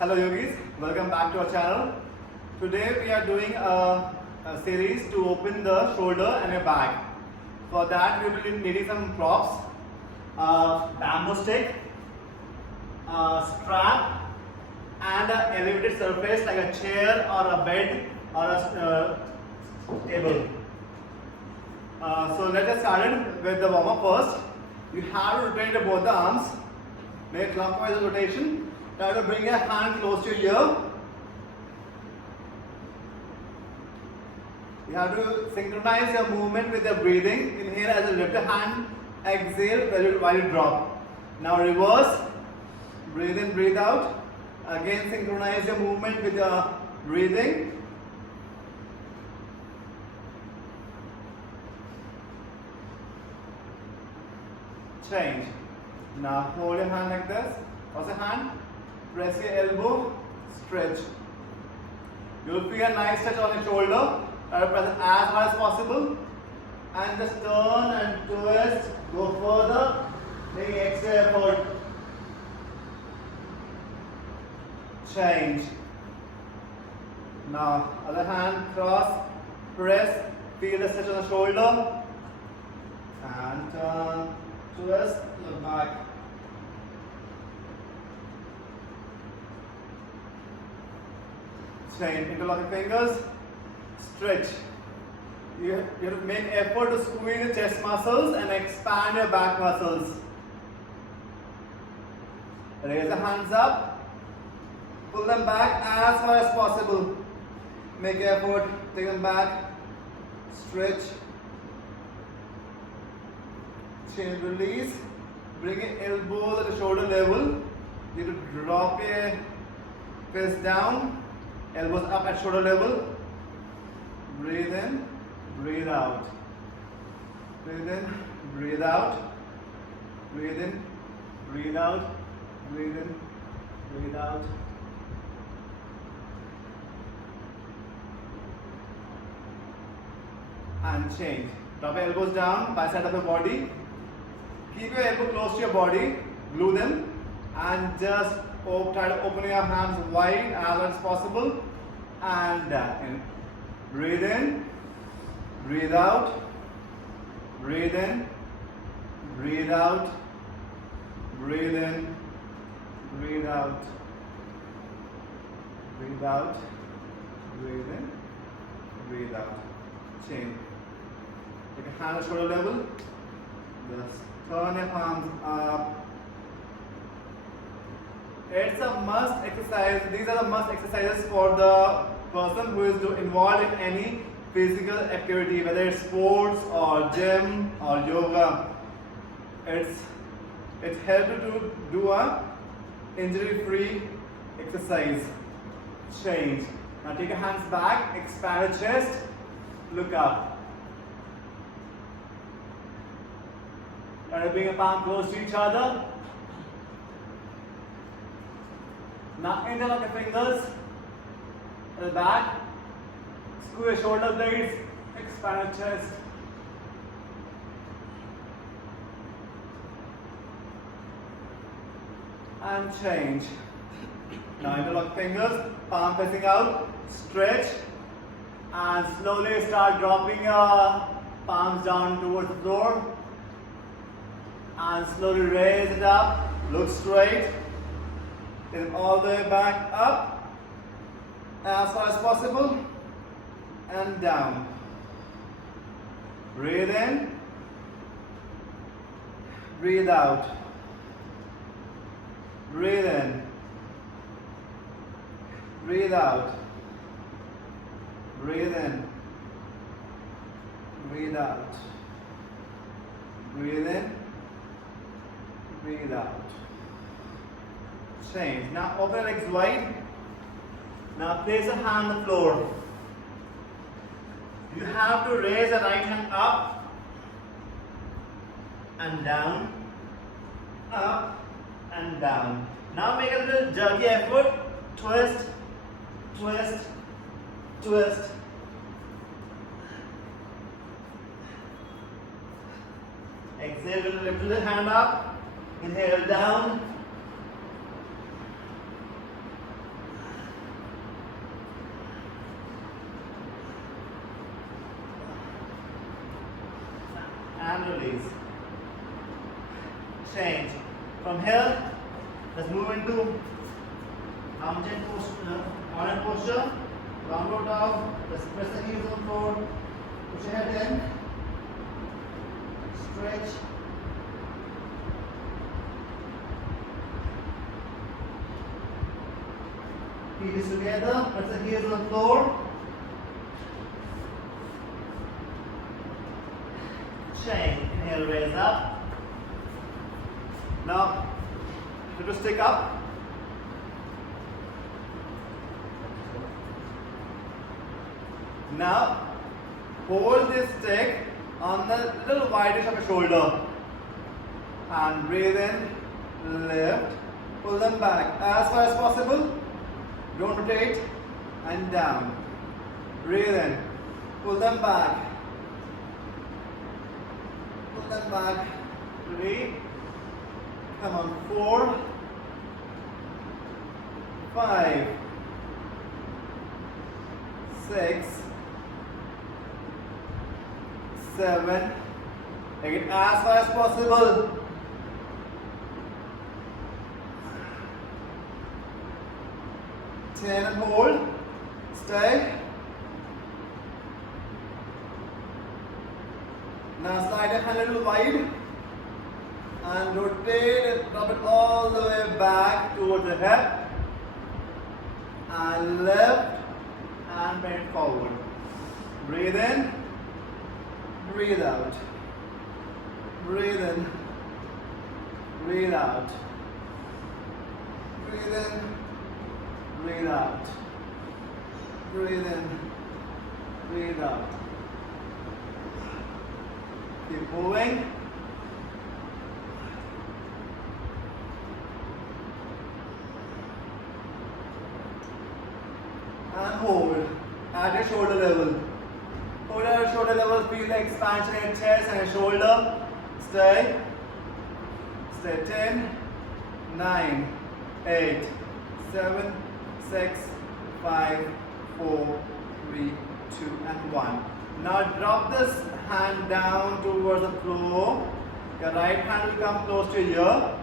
Hello yogis, welcome back to our channel. Today we are doing a series to open the shoulder and your back. For that we will be needing some props, bamboo stick, strap and an elevated surface like a chair or a bed or a table. So let us start with the warm up first. You have to rotate both the arms, make clockwise rotation. Try to bring your hand close to your ear. You have to synchronize your movement with your breathing. Inhale as you lift your hand, exhale while you drop. Now reverse, breathe in, breathe out. Again synchronize your movement with your breathing. Change. Now hold your hand like this. Cross your hand. Press your elbow, stretch. You'll feel a nice stretch on your shoulder. Try to press it as hard as possible. And just turn and twist. Go further. Take extra effort. Change. Now, other hand, cross, press. Feel the stretch on the shoulder. And turn, twist, look back. Change, interlock your fingers, stretch. You have to make effort to squeeze your chest muscles and expand your back muscles. Raise the hands up, pull them back as far as possible. Make effort, take them back, stretch. Change, release. Bring your elbows at the shoulder level. You need to drop your fist down. Elbows up at shoulder level. Breathe in, breathe out. Breathe in, breathe out. Breathe in, breathe out. Breathe in, breathe out. And change. Drop your elbows down by side of your body. Keep your elbow close to your body. Glue them. And just try to open your hands wide as possible. And in. Breathe in, breathe out, breathe in, breathe out, breathe in, breathe out, breathe out, breathe in, breathe out. Change. Take a hand at shoulder level. Just turn your palms up. It's a must exercise. These are the must exercises for the person who is involved in any physical activity, whether it's sports or gym or yoga. It helps you to do a injury-free exercise. Change. Now take your hands back, expand your chest, look up. Try to bring your palm close to each other. Now interlock your fingers at the back. Screw your shoulder blades. Expand your chest. And change. Now interlock fingers. Palm facing out. Stretch. And slowly start dropping your palms down towards the floor. And slowly raise it up. Look straight. Take it all the way back up as far as possible and down. Breathe in, breathe out. Breathe in, breathe out. Breathe in, breathe out. Breathe in, breathe out. Change. Now open your legs wide. Now place a hand on the floor. You have to raise the right hand up and down, up and down. Now make a little jerky effort. Twist, twist, twist. Exhale, lift the hand up. Inhale down. and release. Change. From here, let's move into mountain posture, modern posture. Downward dog. Let's press the heels on the floor. Push your head in. Stretch. Feet is together. Press the heels on the floor. Change. Inhale, raise up. Now, little stick up. Now, hold this stick on the little widest of your shoulder. And breathe in, lift, pull them back as far as possible. Don't rotate, and down. Breathe in, pull them back. Pull them back. 3. Come on, 4, 5, 6, 7. Take it as far as possible. 10 and hold. Stay. Now slide your hand a little wide and rotate and drop it all the way back towards the hip and lift and bring it forward. Breathe in, breathe out. Breathe in, breathe out. Breathe in, breathe out. Breathe in, breathe out. Keep moving. And hold at your shoulder level. Hold at your shoulder level, feel the expansion in your chest and your shoulder. Stay. Stay. 10, 9, 8, 7, 6, 5, 4, 3, 2, and 1. Now drop this hand down towards the floor. Your right hand will come close to your ear.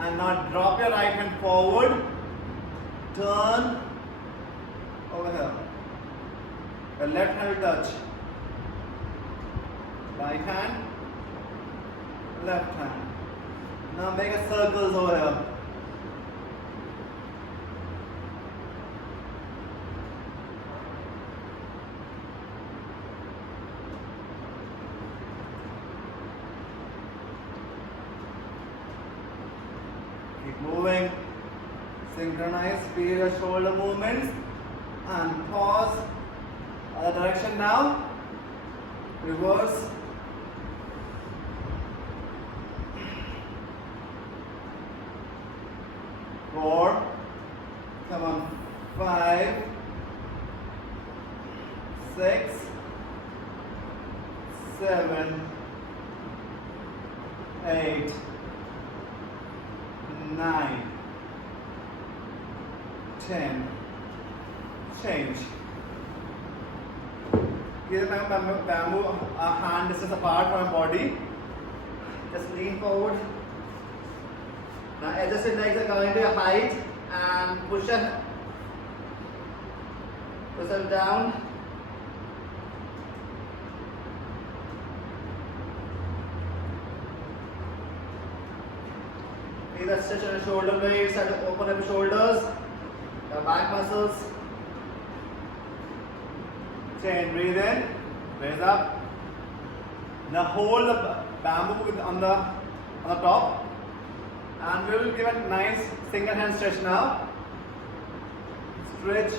And now drop your right hand forward. Turn over here. Your left hand will touch. Right hand, left hand. Now make a circles over here. Keep moving. Synchronize, feel your shoulder movements and pause. Other direction now. Reverse. Four. Come on. 5, 6, 7, 8, 9, 10. Change. Give my bamboo hand distance apart from my body. Just lean forward. Now adjust your legs according to your height and push yourself down. Feel that stretch on your shoulder blades, start to open up your shoulders, your back muscles. Change, breathe in, raise up. Now hold the bamboo on the top. And we will give a nice single hand stretch now. Stretch.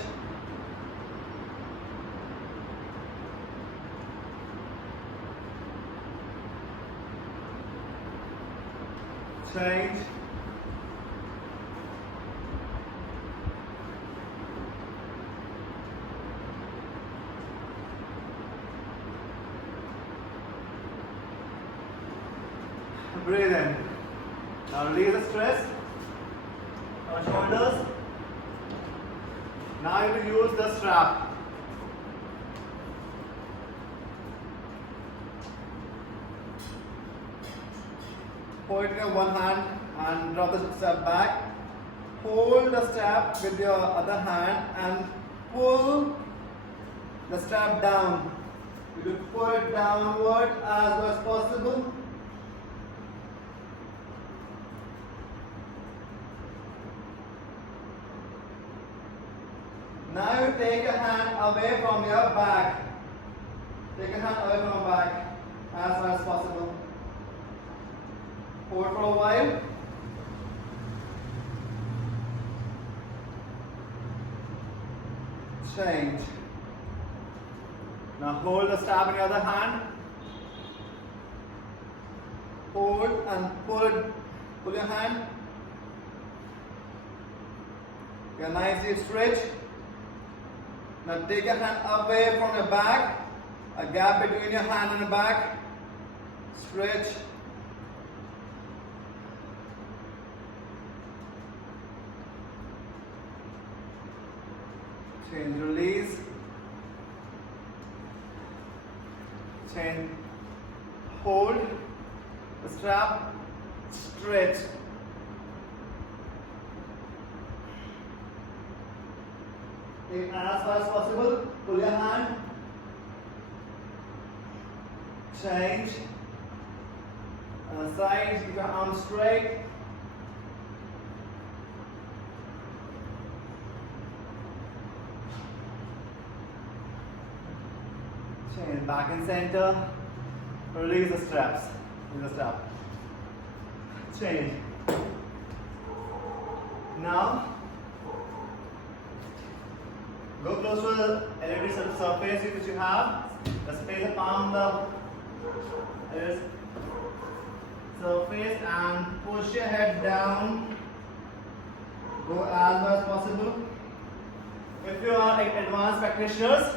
Change. Breathe in. Now release the stress on shoulders. Now you will use the strap. hold it in one hand and drop the strap back. Hold the strap with your other hand and pull the strap down. You will pull it downward as much as possible. Now you take your hand away from your back. Take your hand away from your back as far as possible. Hold for a while. Change. Now hold the strap in your other hand. Hold and pull your hand. Get a nice deep stretch. Now take your hand away from your back. A gap between your hand and the back. Stretch. Change, release. Change. Hold the strap. Stretch. Take as far as possible. Pull your hand. Change. Side, keep your arm straight. Change back and center. Release the straps. Release the strap. Change. Now, go close to the elevated surface which you have. Just place the palm on the surface and push your head down. Go as much as possible. If you are advanced practitioners,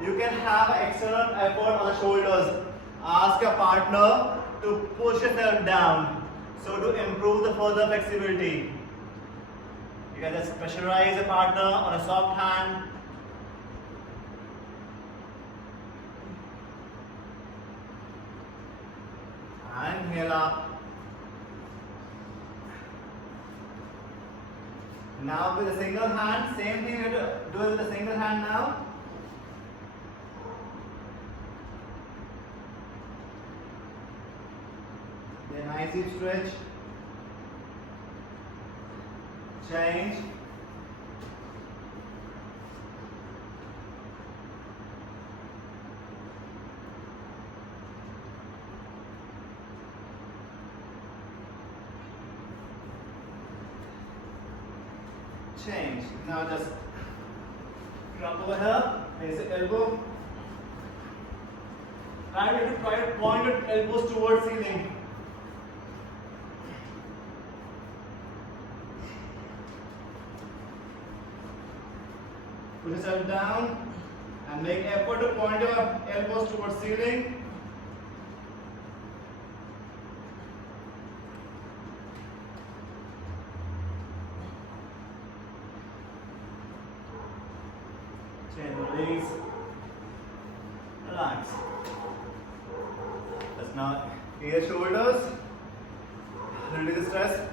you can have external effort on the shoulders. Ask your partner to push yourself down. So to improve the further flexibility, you can just pressurize your partner on a soft hand. And inhale up. Now with a single hand, same thing you have to do it with a single hand now. Then nice deep stretch. Change. Change. Now just drop over here, place the elbow. Now you have to try to point your elbows towards ceiling. Put yourself down and make effort to point your elbows towards ceiling. Change, release, relax. Just now, your shoulders, release the stress.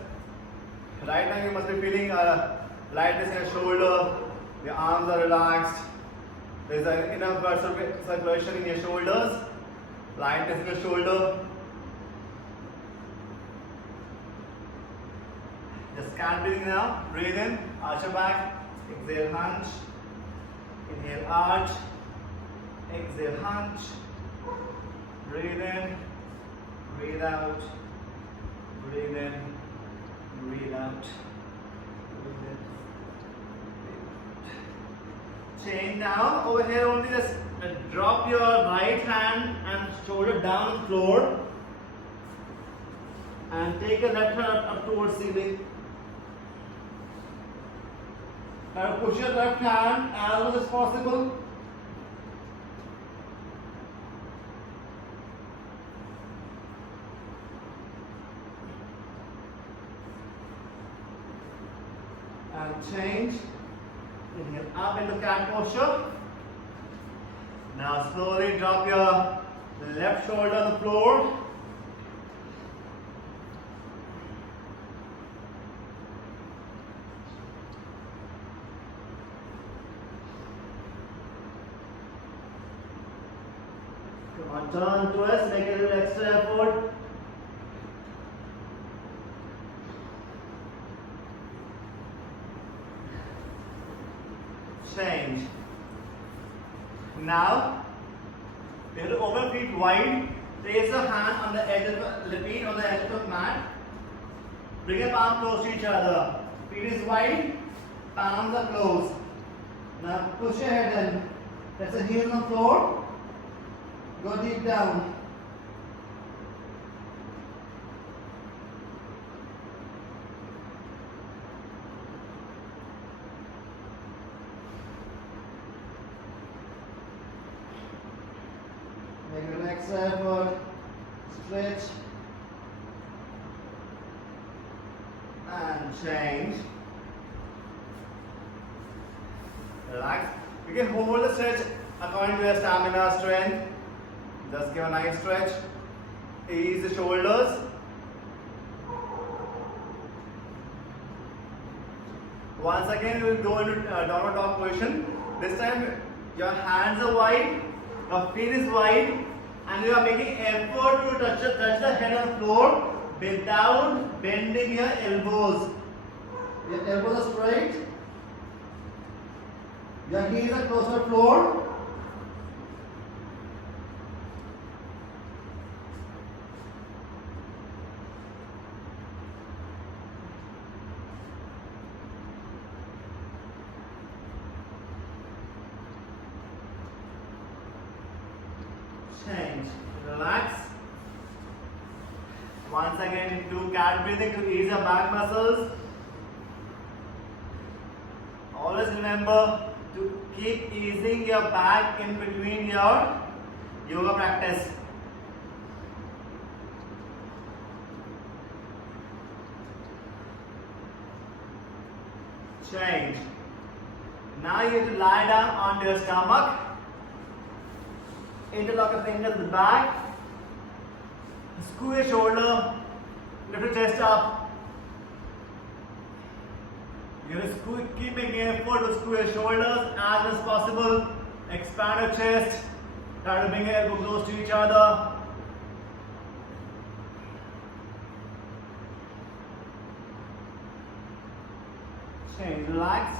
Right now you must be feeling lightness in your shoulder. Your arms are relaxed. There's enough blood circulation in your shoulders. Lightness in your shoulder. Just can't breathe now. Breathe in, arch your back. Exhale, hunch. Inhale, arch. Exhale, hunch. Breathe in. Breathe out. Breathe in. Breathe out. Breathe in. Change now. Over here only just drop your right hand and shoulder down on the floor and take your left hand up towards ceiling. Now push your left hand as much as possible. And change. Inhale up into cat posture. Now slowly drop your left shoulder on the floor. Now turn twist, make a little extra effort. Change. Now, you have to open feet wide. Place your hand on the edge of the feet on the edge of the mat. Bring your palm close to each other. Feet is wide, palms are close. Now push your head in. Press the heels on the floor. Go deep down. Make an extra effort. Stretch. And change. Relax. You can hold the stretch according to your stamina, strength. Just give a nice stretch. Ease the shoulders. Once again, we will go into downward dog position. This time, your hands are wide, your feet is wide, and you are making effort to touch the head on the floor without bending your elbows. Your elbows are straight. Your heels are close to the floor. Change. Relax. Once again, do cat breathing to ease your back muscles. Always remember to keep easing your back in between your yoga practice. Change. Now you have to lie down on your stomach. Interlock your fingers at the back. Screw your shoulder. Lift your chest up. You're going to keep making effort to screw your shoulders as much as possible. Expand your chest. Try to bring your elbow close to each other. Change. Relax.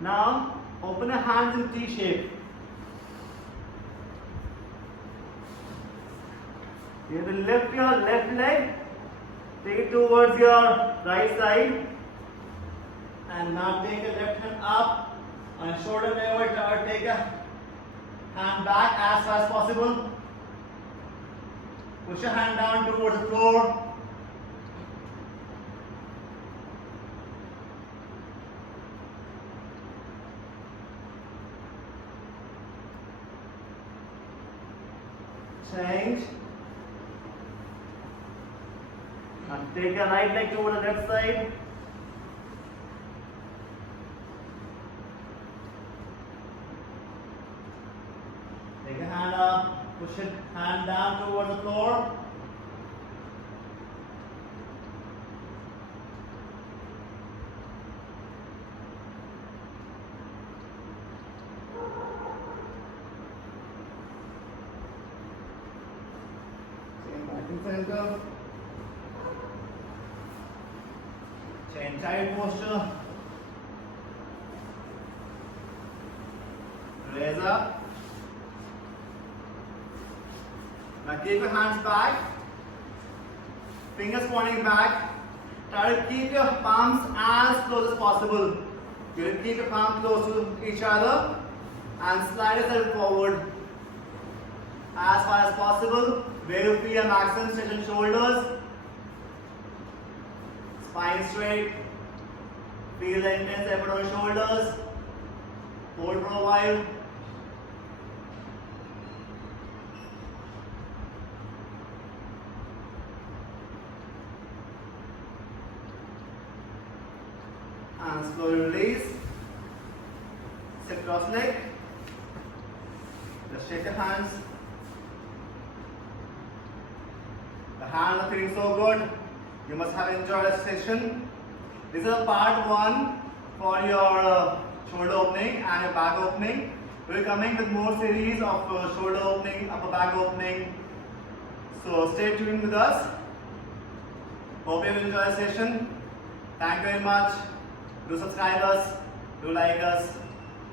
Now, open your hands in T shape. You have to lift your left leg, take it towards your right side, and now take your left hand up and shoulder level. Try to take a hand back as far as possible. Push your hand down towards the floor. Change. And take your right leg toward the left side. Take your hand up, push your hand down towards the floor. Same back in center. Change side posture. Raise up. Now keep your hands back. Fingers pointing back. Try to keep your palms as close as possible. You will keep your palms close to each other and slide yourself forward as far as possible. Where you feel a maximum stretch in shoulders. Spine straight. Feel the intense effort on shoulders. Hold for a while. And slowly release. Sit cross leg. Just shake your hands. The hands are feeling so good. You must have enjoyed this session. This is part 1 for your shoulder opening and your back opening. We're coming with more series of shoulder opening, upper back opening. So stay tuned with us. Hope you enjoy the session. Thank you very much. Do subscribe us. Do like us.